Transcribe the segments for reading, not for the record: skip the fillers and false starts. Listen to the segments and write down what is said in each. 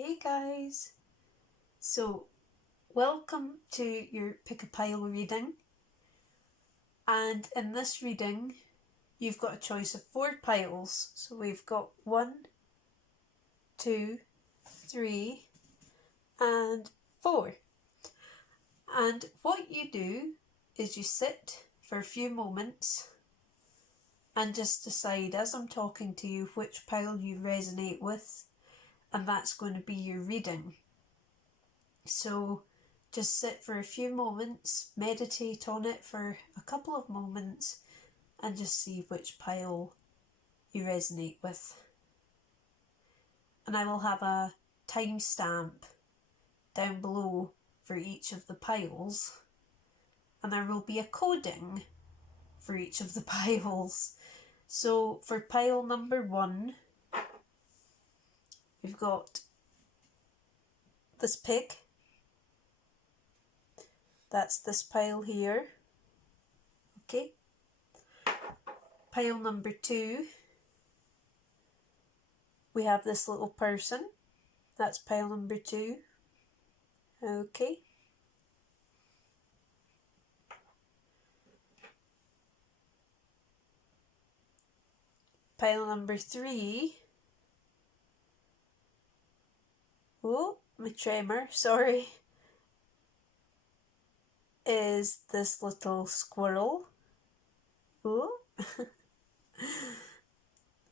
Hey guys! So, welcome to your pick a pile reading. And in this reading, you've got a choice of 4 piles. So we've got 1, 2, 3, and 4. And what you do is you sit for a few moments and just decide, as I'm talking to you, which pile you resonate with. And that's going to be your reading. So just sit for a few moments, meditate on it for a couple of moments, and just see which pile you resonate with. And I will have a timestamp down below for each of the piles, and there will be a coding for each of the piles. So for pile number 1, we've got this pig. That's this pile here. Okay. Pile number 2, we have this little person. That's pile number 2. Okay. Pile number 3. Oh, my tremor, sorry. Is this little squirrel. Oh.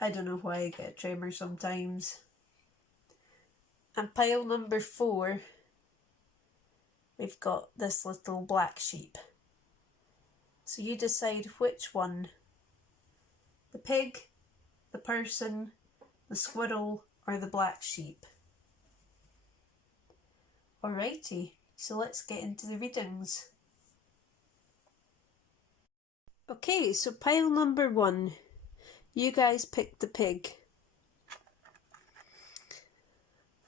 I don't know why I get a tremor sometimes. And pile number 4, we've got this little black sheep. So you decide which one. The pig, the person, the squirrel, or the black sheep. Alrighty, so let's get into the readings. Okay, so pile number 1, you guys picked the pig.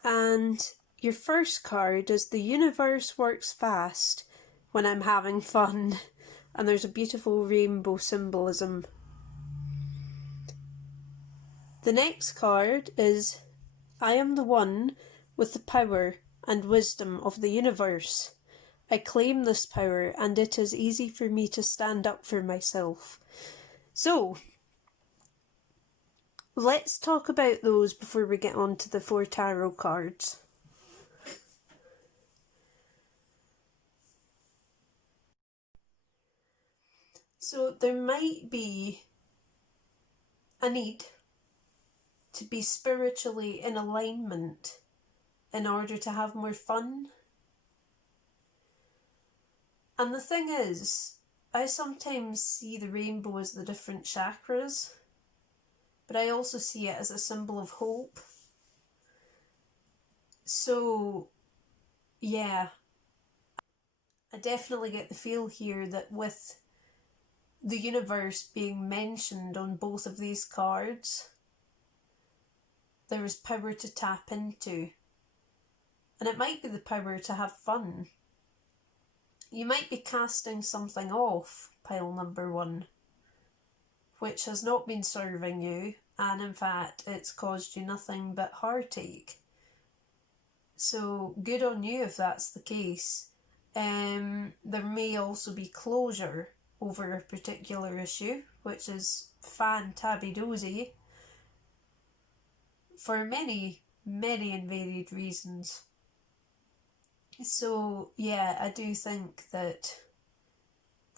And your first card is the universe works fast when I'm having fun. And there's a beautiful rainbow symbolism. The next card is I am the one with the power and wisdom of the universe. I claim this power and it is easy for me to stand up for myself. So, let's talk about those before we get on to the 4 tarot cards. So there might be a need to be spiritually in alignment in order to have more fun. And the thing is, I sometimes see the rainbow as the different chakras, but I also see it as a symbol of hope. So, yeah, I definitely get the feel here that with the universe being mentioned on both of these cards, there is power to tap into. And it might be the power to have fun. You might be casting something off, pile number 1, which has not been serving you, and in fact it's caused you nothing but heartache. So good on you if that's the case. There may also be closure over a particular issue, which is fantabby-dozy for many, many and varied reasons. So yeah, I do think that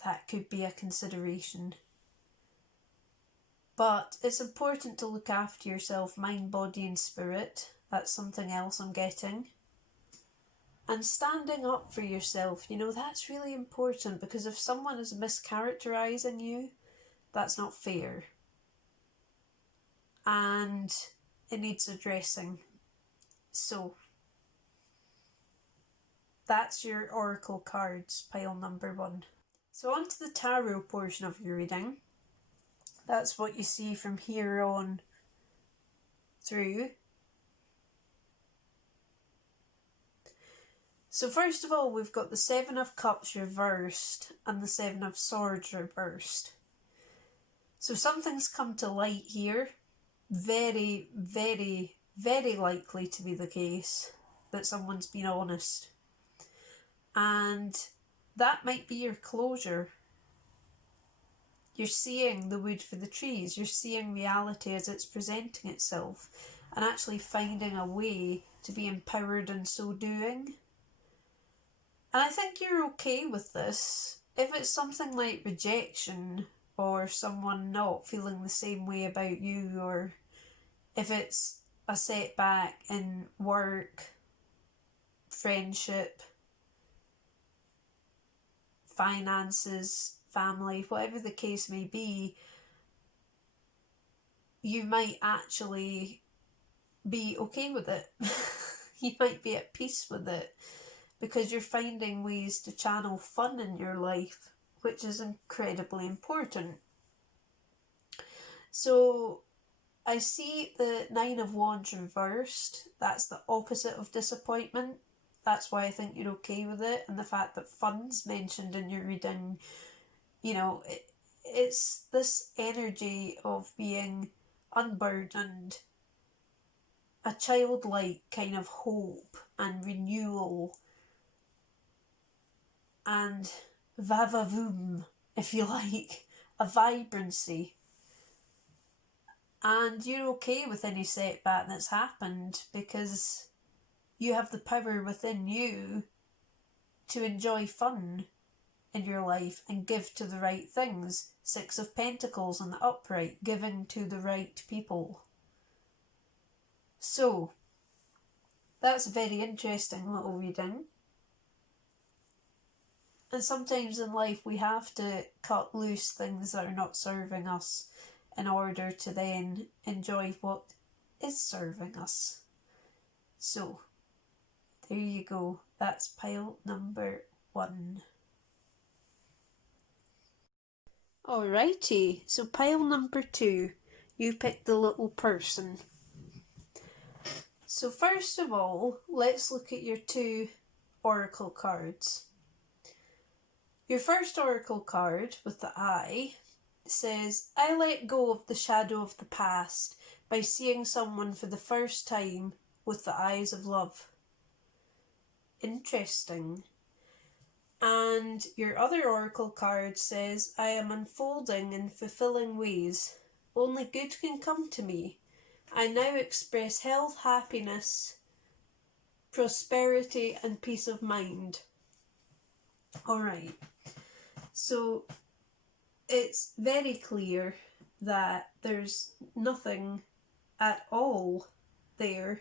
that could be a consideration. But it's important to look after yourself, mind, body and spirit. That's something else I'm getting. And standing up for yourself, that's really important, because if someone is mischaracterising you, that's not fair. And it needs addressing. So that's your oracle cards, pile number 1. So on to the tarot portion of your reading. That's what you see from here on through. So first of all, we've got the 7 of Cups reversed and the 7 of Swords reversed. So something's come to light here. Very, very, very likely to be the case that someone's been honest. And that might be your closure. You're seeing the wood for the trees. You're seeing reality as it's presenting itself and actually finding a way to be empowered in so doing. And I think you're okay with this. If it's something like rejection or someone not feeling the same way about you, or if it's a setback in work, friendship, finances, family, whatever the case may be, you might actually be okay with it. You might be at peace with it because you're finding ways to channel fun in your life, which is incredibly important. So I see the Nine of Wands reversed. That's the opposite of disappointment. That's why I think you're okay with it. And the fact that fun's mentioned in your reading, you know, it's this energy of being unburdened, a childlike kind of hope and renewal and va-va-voom, if you like, a vibrancy. And you're okay with any setback that's happened because you have the power within you to enjoy fun in your life and give to the right things. Six of Pentacles in the upright, giving to the right people. So, that's a very interesting little reading. And sometimes in life we have to cut loose things that are not serving us in order to then enjoy what is serving us. So, there you go. That's pile number 1. Alrighty, so pile number 2. You picked the little person. So first of all, let's look at your 2 oracle cards. Your first oracle card with the eye says, I let go of the shadow of the past by seeing someone for the first time with the eyes of love. Interesting. And your other oracle card says, I am unfolding in fulfilling ways. Only good can come to me. I now express health, happiness, prosperity, and peace of mind. Alright, so it's very clear that there's nothing at all there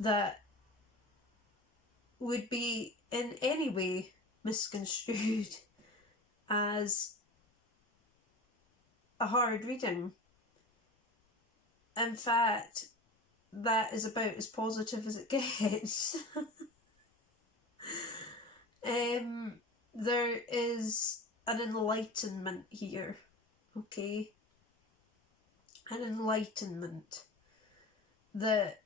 that would be in any way misconstrued as a hard reading. In fact, that is about as positive as it gets. There is an enlightenment here, okay? An enlightenment that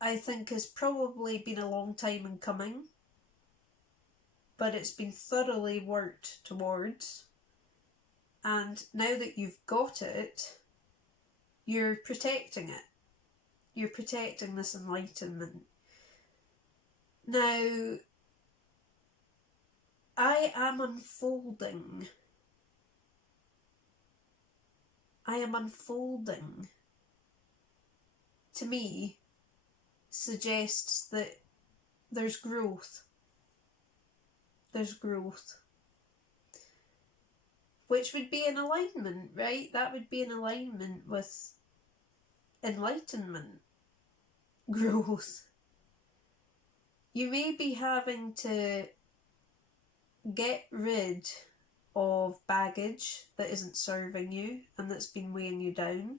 I think has probably been a long time in coming, but it's been thoroughly worked towards. And now that you've got it, you're protecting it. You're protecting this enlightenment. Now, I am unfolding. I am unfolding. To me, suggests that there's growth. There's growth. Which would be in alignment, right? That would be in alignment with enlightenment. Growth. You may be having to get rid of baggage that isn't serving you and that's been weighing you down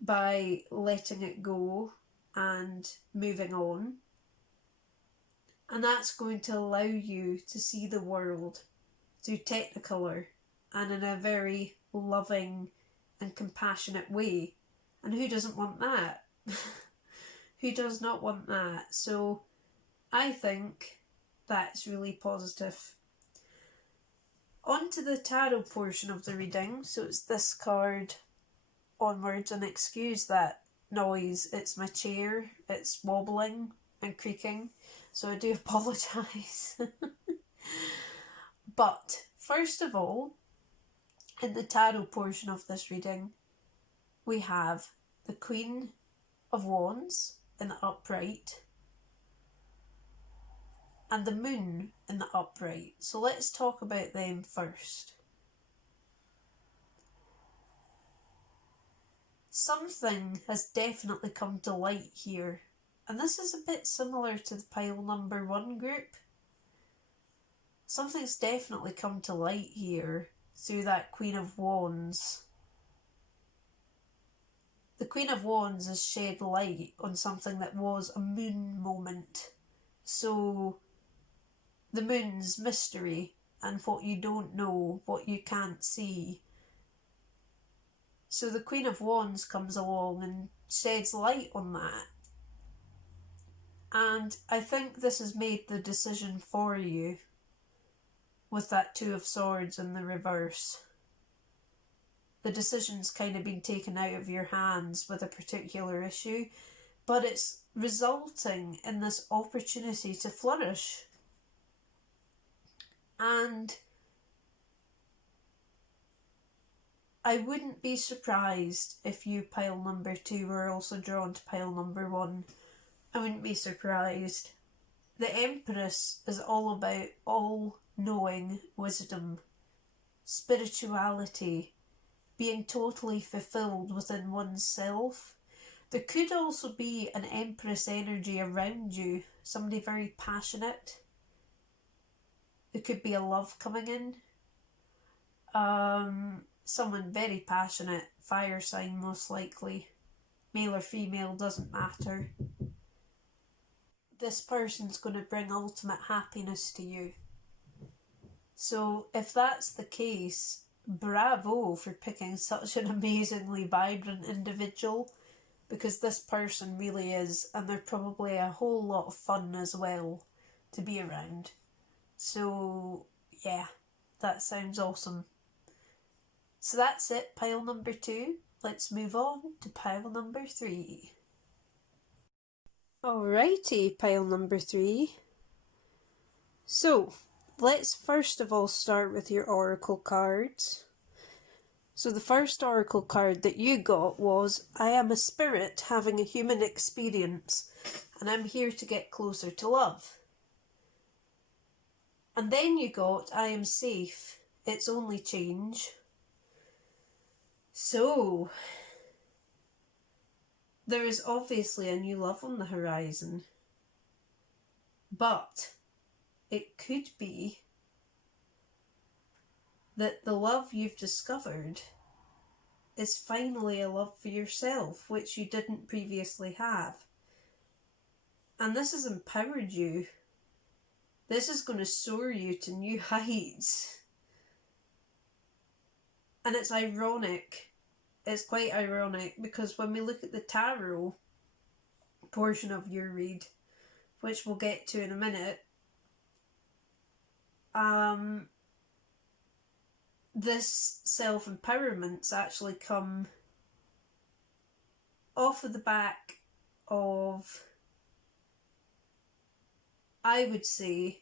by letting it go and moving on. And that's going to allow you to see the world through Technicolor and in a very loving and compassionate way. And who doesn't want that? Who does not want that? So I think that's really positive. On to the tarot portion of the reading. So it's this card onwards, and excuse that noise, it's my chair, it's wobbling and creaking, so I do apologise. But first of all, in the tarot portion of this reading, we have the Queen of Wands in the upright and the Moon in the upright. So let's talk about them first. Something has definitely come to light here, and this is a bit similar to the pile number 1 group. Something's definitely come to light here through that Queen of Wands. The Queen of Wands has shed light on something that was a moon moment. So the moon's mystery and what you don't know, what you can't see. So the Queen of Wands comes along and sheds light on that. And I think this has made the decision for you with that Two of Swords in the reverse. The decision's kind of been taken out of your hands with a particular issue, but it's resulting in this opportunity to flourish. And I wouldn't be surprised if you, pile number 2, were also drawn to pile number 1. I wouldn't be surprised. The Empress is all about all-knowing wisdom, spirituality, being totally fulfilled within oneself. There could also be an Empress energy around you, somebody very passionate. There could be a love coming in. Someone very passionate, fire sign most likely. Male or female, doesn't matter. This person's going to bring ultimate happiness to you. So if that's the case, bravo for picking such an amazingly vibrant individual, because this person really is, and they're probably a whole lot of fun as well to be around. So yeah, that sounds awesome. So that's it, pile number 2. Let's move on to pile number 3. Alrighty, pile number 3. So, let's first of all start with your oracle cards. So the first oracle card that you got was, I am a spirit having a human experience, and I'm here to get closer to love. And then you got, I am safe, it's only change. So, there is obviously a new love on the horizon, but it could be that the love you've discovered is finally a love for yourself, which you didn't previously have. And this has empowered you. This is going to soar you to new heights. And it's ironic. It's quite ironic because when we look at the tarot portion of your read, which we'll get to in a minute, this self-empowerment's actually come off of the back of, I would say,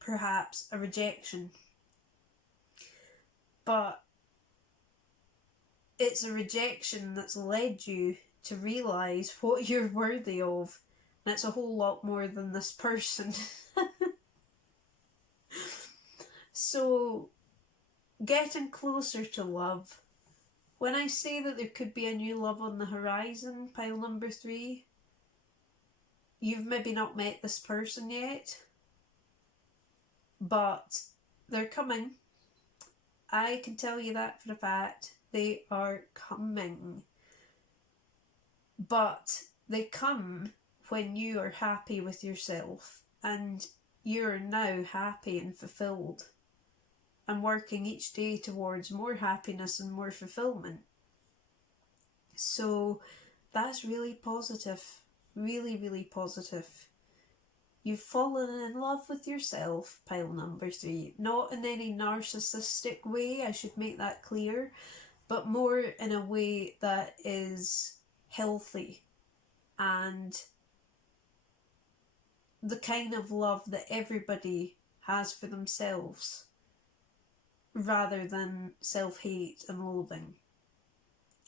perhaps a rejection. But it's a rejection that's led you to realise what you're worthy of, and it's a whole lot more than this person. So, getting closer to love. When I say that there could be a new love on the horizon, pile number 3, you've maybe not met this person yet, but they're coming. I can tell you that for a fact. They are coming. But they come when you are happy with yourself and you're now happy and fulfilled and working each day towards more happiness and more fulfillment. So that's really positive. Really, really positive. You've fallen in love with yourself, pile number 3. Not in any narcissistic way, I should make that clear. but more in a way that is healthy and the kind of love that everybody has for themselves, rather than self-hate and loathing.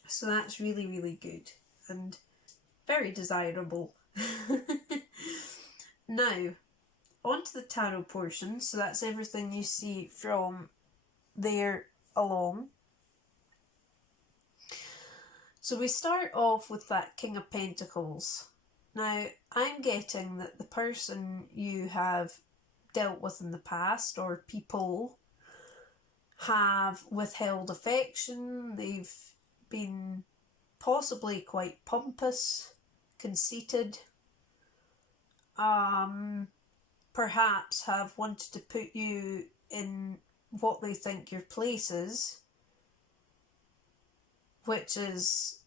So that's really, really good and very desirable. Now, on to the tarot portion. So that's everything you see from there along. So we start off with that King of Pentacles. Now, I'm getting that the person you have dealt with in the past, or people, have withheld affection. They've been possibly quite pompous, conceited, perhaps have wanted to put you in what they think your place is, which is,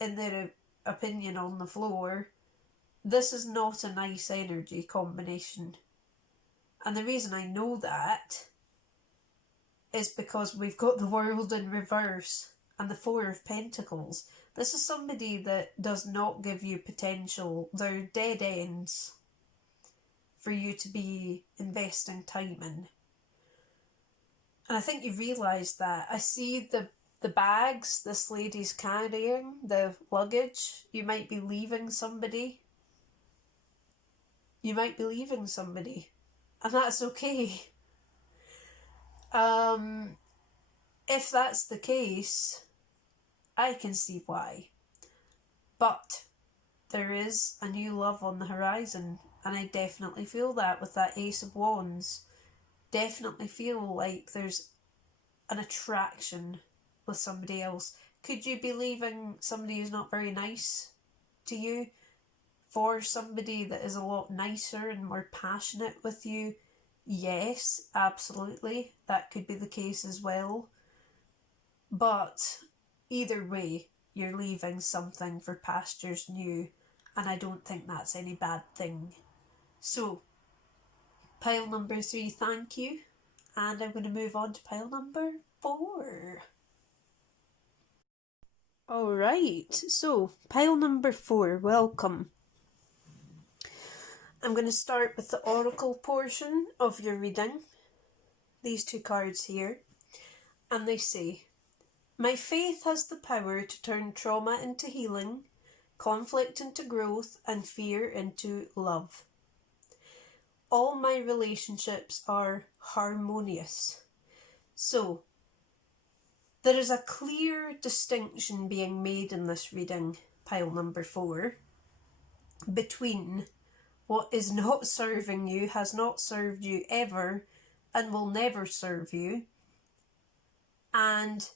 in their opinion, on the floor. This is not a nice energy combination. And the reason I know that is because we've got the World in reverse and the Four of Pentacles. This is somebody that does not give you potential. They're dead ends for you to be investing time in. And I think you realise that. I see the bags this lady's carrying, the luggage. You might be leaving somebody. You might be leaving somebody. And that's okay. If that's the case, I can see why. But there is a new love on the horizon, and I definitely feel that with that Ace of Wands. Definitely feel like there's an attraction with somebody else. Could you be leaving somebody who's not very nice to you for somebody that is a lot nicer and more passionate with you? Yes, absolutely. That could be the case as well. But either way, you're leaving something for pastures new, and I don't think that's any bad thing. So, pile number 3, thank you. And I'm going to move on to pile number 4. Alright, so pile number 4, welcome. I'm going to start with the oracle portion of your reading. These 2 cards here. And they say, my faith has the power to turn trauma into healing, conflict into growth, and fear into love. All my relationships are harmonious. So, there is a clear distinction being made in this reading, pile number 4, between what is not serving you, has not served you ever, and will never serve you, and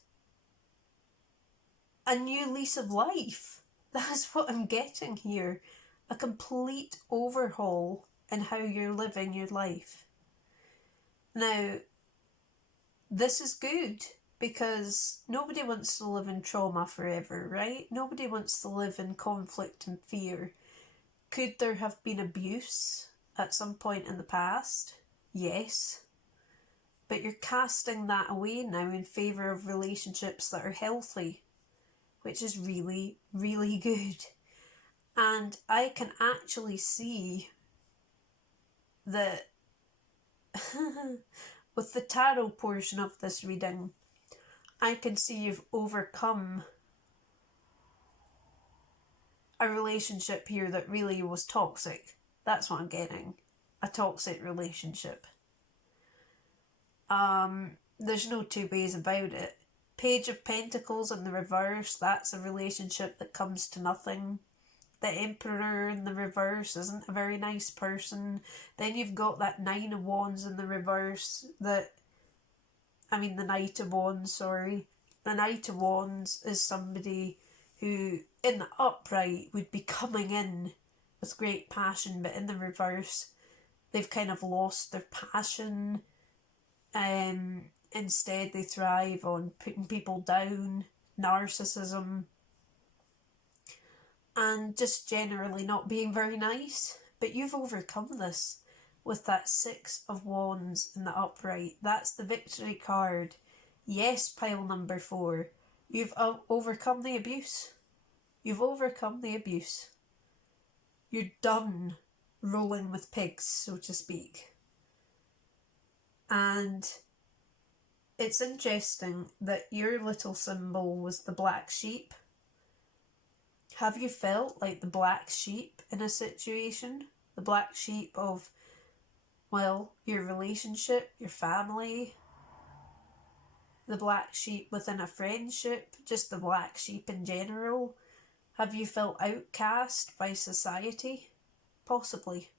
a new lease of life. That's what I'm getting here. A complete overhaul in how you're living your life. Now, this is good because nobody wants to live in trauma forever, right? Nobody wants to live in conflict and fear. Could there have been abuse at some point in the past? Yes. But you're casting that away now in favour of relationships that are healthy, which is really, really good. And I can actually see that with the tarot portion of this reading, I can see you've overcome a relationship here that really was toxic. That's what I'm getting. A toxic relationship. There's no 2 ways about it. Page of Pentacles in the reverse, that's a relationship that comes to nothing. The Emperor in the reverse isn't a very nice person. Then you've got that 9 of Wands in the reverse, the Knight of Wands, sorry. The Knight of Wands is somebody who, in the upright, would be coming in with great passion, but in the reverse, they've kind of lost their passion. Instead, they thrive on putting people down, narcissism, and just generally not being very nice. But you've overcome this with that 6 of Wands in the upright. That's the victory card. Yes, pile number 4. You've overcome the abuse. You've overcome the abuse. You're done rolling with pigs, so to speak. And it's interesting that your little symbol was the black sheep. Have you felt like the black sheep in a situation? The black sheep of, well, your relationship, your family, the black sheep within a friendship, just the black sheep in general? Have you felt outcast by society? Possibly.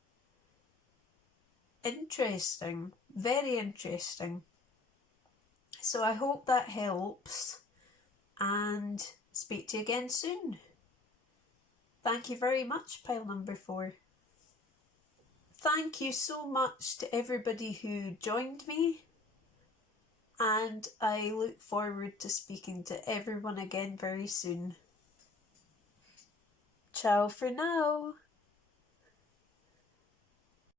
Interesting. Very interesting. So I hope that helps, and speak to you again soon. Thank you very much, pile number 4. Thank you so much to everybody who joined me, and I look forward to speaking to everyone again very soon. Ciao for now.